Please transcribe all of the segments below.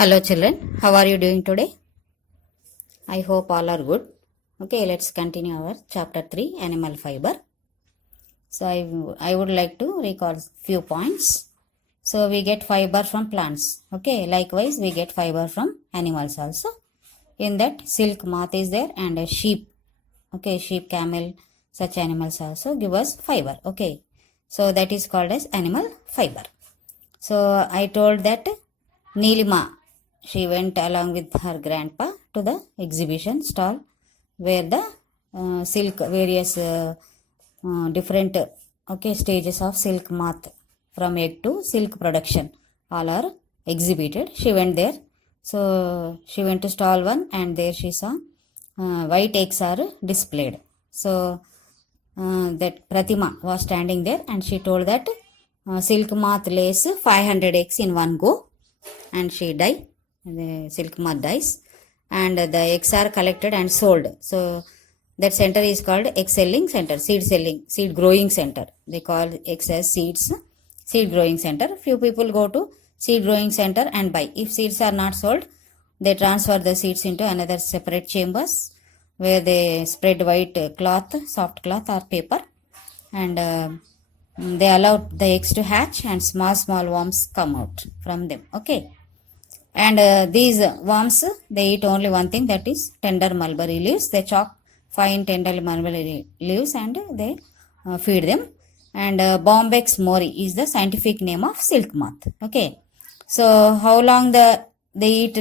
Hello children, how are you doing today? I hope all are good. Okay, let's continue our chapter 3 animal fiber. So I would like to recall few points. So we get fiber from plants. Okay, likewise we get fiber from animals also. In that silk moth is there and a sheep. Okay, sheep, camel, such animals also give us fiber. Okay, so that is called as animal fiber. So I told that Neelima, she went along with her grandpa to the exhibition stall where the silk, various different stages of silk moth from egg to silk production all are exhibited. She went there. So she went to stall 1 and there she saw white eggs are displayed. So that Pratima was standing there and she told that silk moth lays 500 eggs in one go and she die. The silk moth dies and the eggs are collected and sold. So that center is called egg selling center, seed growing center. They call eggs as seed growing center. Few people go to seed growing center and buy. If seeds are not sold, they transfer the seeds into another separate chambers where they spread white cloth, soft cloth or paper, and they allow the eggs to hatch and small worms come out from them. Okay. And these worms, they eat only one thing, that is tender mulberry leaves. They chop fine tender mulberry leaves and they feed them. And Bombyx mori is the scientific name of silk moth. Okay. So how long they eat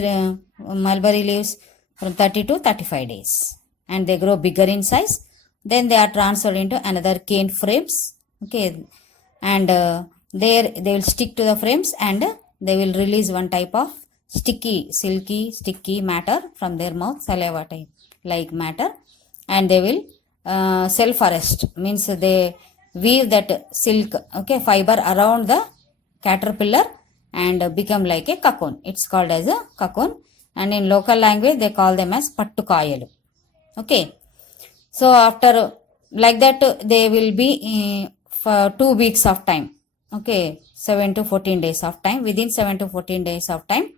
mulberry leaves? From 30 to 35 days. And they grow bigger in size. Then they are transferred into another cane frames. Okay. And there they will stick to the frames and they will release one type of sticky matter from their mouth, saliva type like matter, and they will self-arrest, means they weave that silk fiber around the caterpillar and become like a cocoon. It's called as a cocoon, and in local language they call them as pattukayalu. Okay, so after like that they will be for 2 weeks of time. Okay, 7 to 14 days of time. Within 7 to 14 days of time,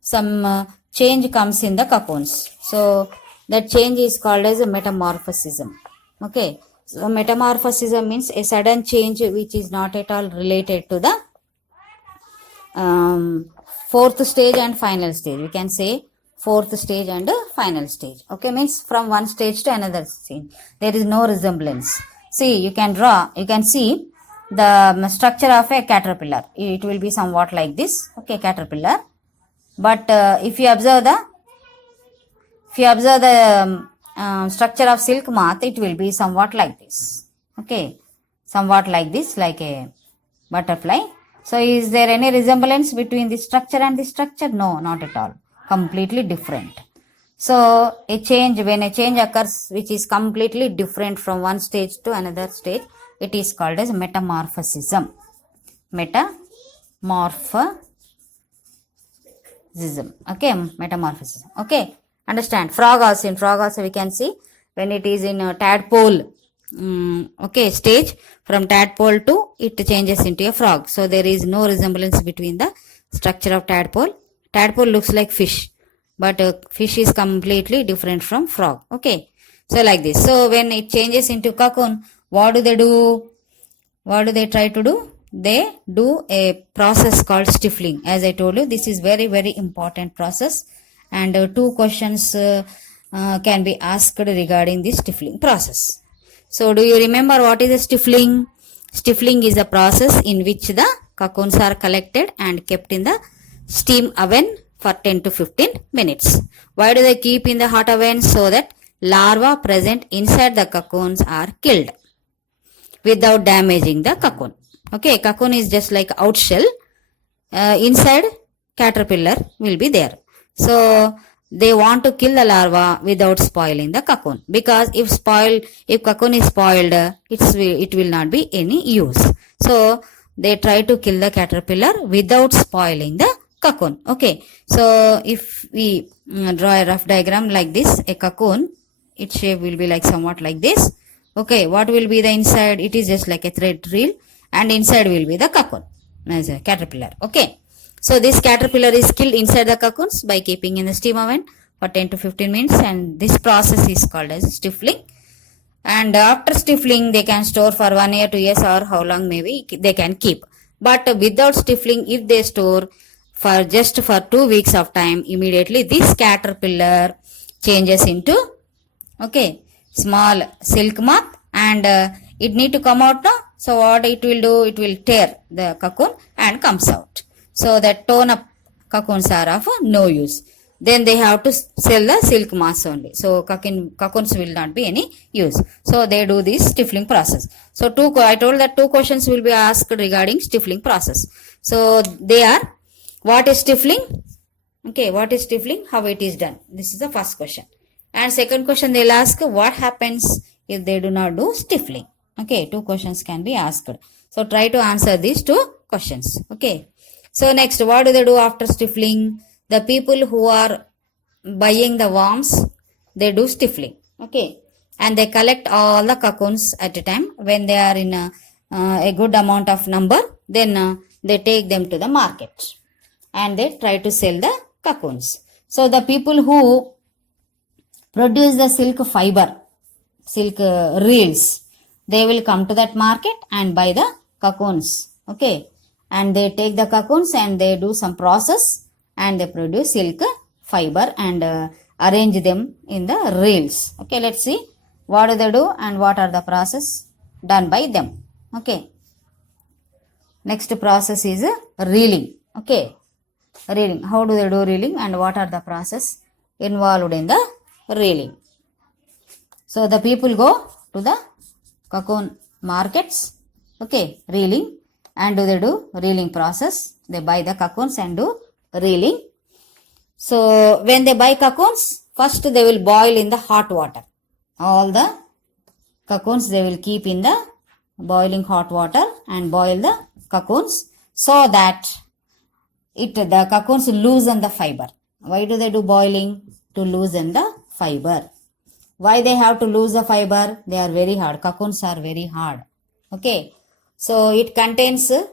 some change comes in the cocoons. So that change is called as a metamorphism. Okay. So metamorphism means a sudden change which is not at all related to the fourth stage and final stage. We can say fourth stage and final stage. Okay, means from one stage to another stage. There is no resemblance. See, you can see the structure of a caterpillar. It will be somewhat like this. Okay, caterpillar. But if you observe the structure of silk moth, it will be somewhat like this. Okay, somewhat like this, like a butterfly. So is there any resemblance between this structure and this structure? No, not at all. Completely different. So when a change occurs which is completely different from one stage to another stage, it is called as metamorphism. Okay, metamorphism. Okay, understand. In frog also we can see when it is in a tadpole stage, from tadpole to it changes into a frog. So there is no resemblance between the structure of tadpole. Tadpole looks like fish, but fish is completely different from frog. Okay, so like this. So when it changes into cocoon, what do they do? What do they try to do? They do a process called stiffling. As I told you, this is very, very important process, and 2 questions can be asked regarding this stiffling process. So do you remember what is a stiffling? Stiffling is a process in which the cocoons are collected and kept in the steam oven for 10 to 15 minutes. Why do they keep in the hot oven? So that larvae present inside the cocoons are killed without damaging the cocoon. Okay, cocoon is just like out shell. Inside caterpillar will be there. So they want to kill the larva without spoiling the cocoon, because if cocoon is spoiled, it will not be any use. So they try to kill the caterpillar without spoiling the cocoon. Okay, so if we draw a rough diagram like this, a cocoon, its shape will be like somewhat like this. Okay, what will be the inside? It is just like a thread reel, and inside will be the cocoon as a caterpillar. Okay, So this caterpillar is killed inside the cocoons by keeping in the steam oven for 10 to 15 minutes, and this process is called as stifling. And after stifling, they can store for 1 year, 2 years, or how long maybe they can keep. But without stifling, if they store for just for 2 weeks of time, immediately this caterpillar changes into small silk moth, and it need to come out now. So what it will do, it will tear the cocoon and comes out. So that torn up cocoons are of no use. Then they have to sell the silk mass only. So cocoons will not be any use. So they do this stifling process. So I told that 2 questions will be asked regarding stifling process. So they are, what is stifling? Okay, what is stifling? How it is done? This is the first question. And second question they'll ask, what happens if they do not do stifling? Okay, 2 questions can be asked. So try to answer these 2 questions. Okay. So next, what do they do after stifling? The people who are buying the worms, they do stifling. Okay. And they collect all the cocoons at a time. When they are in a good amount of number, then they take them to the market and they try to sell the cocoons. So the people who produce the silk fiber, silk reels, they will come to that market and buy the cocoons. Okay. And they take the cocoons and they do some process and they produce silk fiber and arrange them in the reels. Okay, let's see what do they do and what are the process done by them. Okay. Next process is reeling. Okay. Reeling. How do they do reeling and what are the process involved in the reeling? So the people go to the cocoon markets. Okay, reeling. And do they do reeling process? They buy the cocoons and do reeling. So when they buy cocoons, first they will boil in the hot water. All the cocoons they will keep in the boiling hot water and boil the cocoons so that the cocoons loosen the fiber. Why do they do boiling? To loosen the fiber. Why they have to lose the fiber? They are very hard. Cocoons are very hard. Okay. So it contains a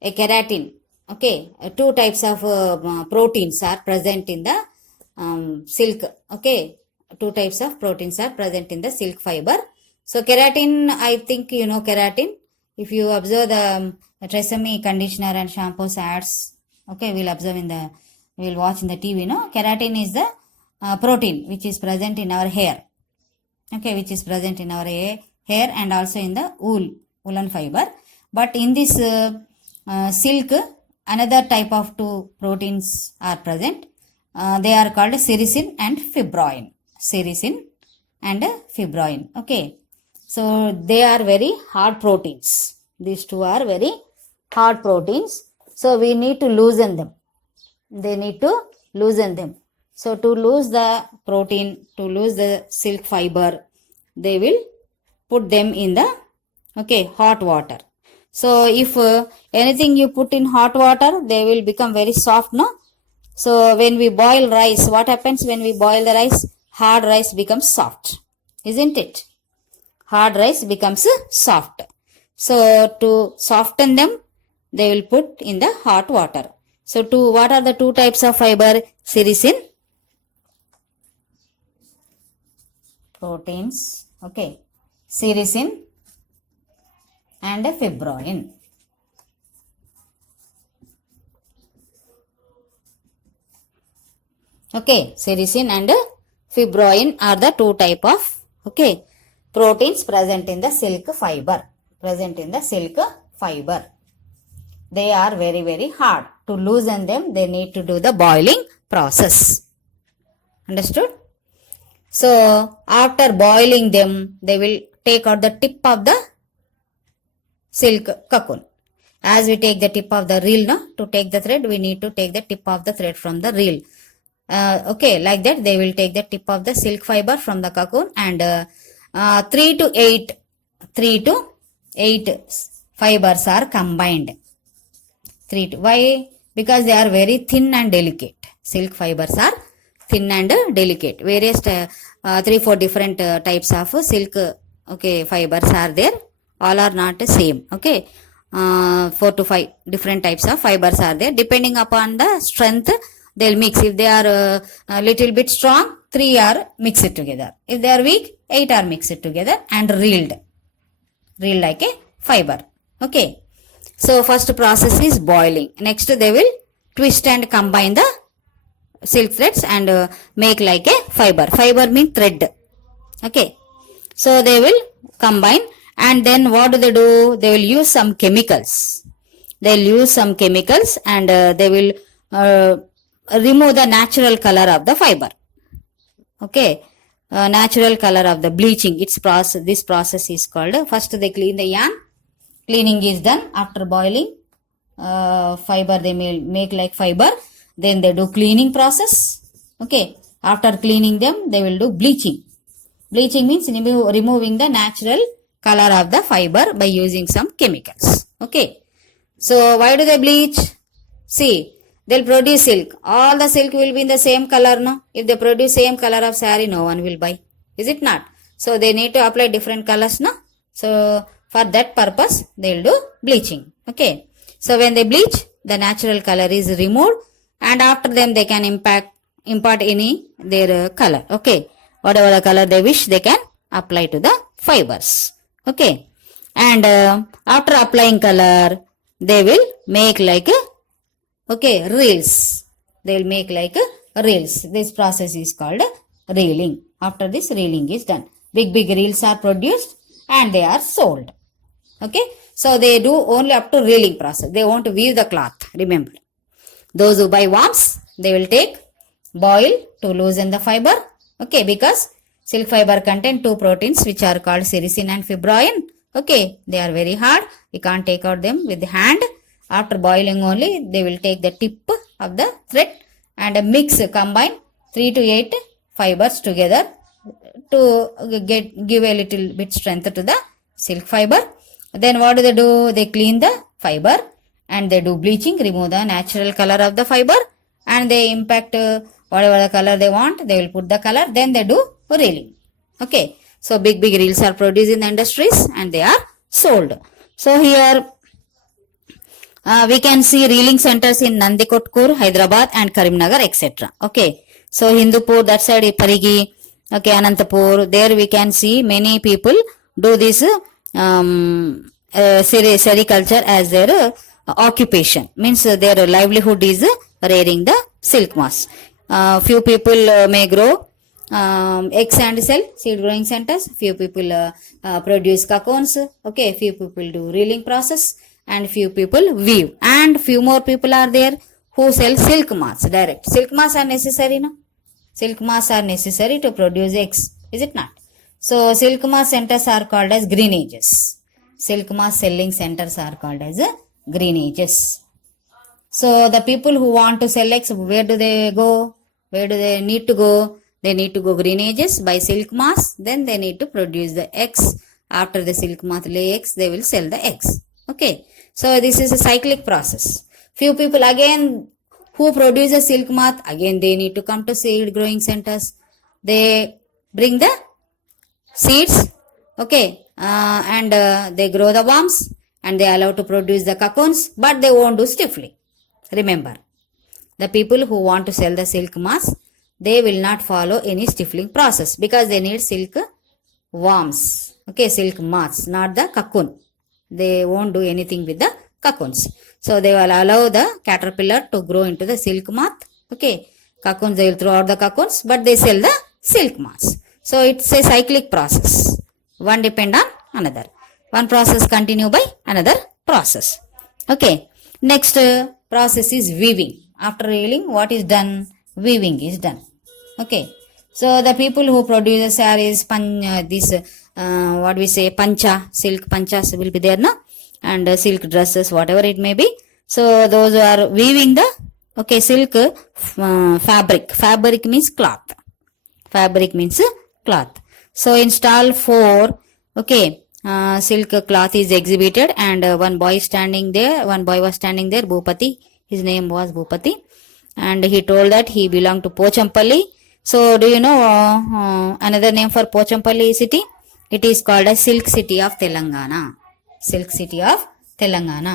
keratin. Okay, 2 types of proteins are present in the silk. Okay, 2 types of proteins are present in the silk fiber. So keratin, I think you know keratin. If you observe the Tresemme conditioner and shampoos ads, okay, we'll watch in the TV. No, keratin is the protein which is present in our hair. Okay, which is present in our hair and also in the woolen fiber. But in this silk, another type of 2 proteins are present. They are called sericin and fibroin. Sericin and fibroin. Okay. So they are very hard proteins. These 2 are very hard proteins. So we need to loosen them. They need to loosen them. So to lose the protein, to lose the silk fiber, they will put them in the hot water. So if anything you put in hot water, they will become very soft, no? So when we boil rice, what happens when we boil the rice? Hard rice becomes soft, isn't it? Hard rice becomes soft. So to soften them, they will put in the hot water. So what are the 2 types of fiber? Sericin proteins. Okay. Sericin and fibroin. Okay, sericin and fibroin are the 2 type of proteins present in the silk fiber. They are very, very hard. To loosen them, they need to do the boiling process. Understood? So after boiling them, they will take out the tip of the silk cocoon. As we take the tip of the reel, no? To take the thread, we need to take the tip of the thread from the reel. Like that, they will take the tip of the silk fiber from the cocoon and 3 to 8 fibers are combined. Why? Because they are very thin and delicate. Silk fibers are thin and delicate. Various 3-4 different types of silk fibers are there. All are not the same. Okay. 4 to 5 different types of fibers are there. Depending upon the strength, they'll mix. If they are a little bit strong, 3 are mixed together. If they are weak, 8 are mixed together and reeled like a fiber. Okay. So first process is boiling. Next they will twist and combine the silk threads and make like a fiber. Fiber means thread. Okay. So they will combine, and then what do? They will use some chemicals. They'll use some chemicals and they will remove the natural color of the fiber. Okay. Natural color of the bleaching. This process is called, first they clean the yarn. Cleaning is done. After boiling fiber, they may make like fiber. Then they do cleaning process. Okay. After cleaning them, they will do bleaching. Bleaching means removing the natural color of the fiber by using some chemicals. Okay. So why do they bleach? See, they'll produce silk. All the silk will be in the same color, no? If they produce same color of saree, no one will buy. Is it not? So they need to apply different colors, no? So for that purpose, they'll do bleaching. Okay. So when they bleach, the natural color is removed, and after them they can impart any their color. Okay. Whatever the color they wish, they can apply to the fibers. Okay. And after applying color, they will make like reels. They will make like reels. This process is called reeling. After this, reeling is done. Big reels are produced and they are sold. Okay. So they do only up to reeling process. They won't weave the cloth. Remember. Those who buy worms, they will take boil to loosen the fiber. Okay. Because silk fiber contain 2 proteins which are called sericin and fibroin. Okay. They are very hard. We can't take out them with the hand. After boiling only, they will take the tip of the thread and combine 3 to 8 fibers together to give a little bit strength to the silk fiber. Then what do? They clean the fiber and they do bleaching, remove the natural color of the fiber, and they impact whatever the color they want. They will put the color. Then they do reeling. Okay. So big reels are produced in the industries and they are sold. So here we can see reeling centers in Nandikotkur, Hyderabad and Karimnagar, etc. Okay. So Hindupur, that side Parigi, okay, Anantapur, there we can see many people do this sericulture as their occupation. Means their livelihood is rearing the silk moss. Few people may grow eggs and sell, seed growing centers. Few people produce cocoons. Okay, few people do reeling process. And few people weave, and few more people are there who sell silk moths direct. Silk moths are necessary, no? Silk moths are necessary to produce eggs, is it not? So silk moth centers are called as greenages. Silk moth selling centers are called as greenages. So the people who want to sell eggs, where do they go? Where do they need to go? They need to go greenages, buy silk moths, then they need to produce the eggs. After the silk moth lay eggs, they will sell the eggs. Okay. So this is a cyclic process. Few people again who produce a silk moth, again they need to come to seed growing centers. They bring the seeds, okay, and they grow the worms and they allow to produce the cocoons, but they won't do stiffly. Remember, the people who want to sell the silk moths, they will not follow any stiffling process because they need silk worms, okay, silk moths, not the cocoon. They won't do anything with the cocoons. So they will allow the caterpillar to grow into the silk moth. Okay. Cocoons, they will throw out the cocoons, but they sell the silk moths. So it's a cyclic process. One depend on another. One process continue by another process. Okay. Next process is weaving. After reeling, what is done? Weaving is done. Okay. So the people who produce sarees, pancha, silk panchas will be there, no? And silk dresses, whatever it may be. So those who are weaving the, okay, silk fabric. Fabric means cloth. Fabric means cloth. So in stall 4, okay, silk cloth is exhibited and one boy was standing there, Bhupati. His name was Bhupati. And he told that he belonged to Pochampalli. So do you know another name for Pochampalli city? It is called as Silk City of Telangana. Silk City of Telangana.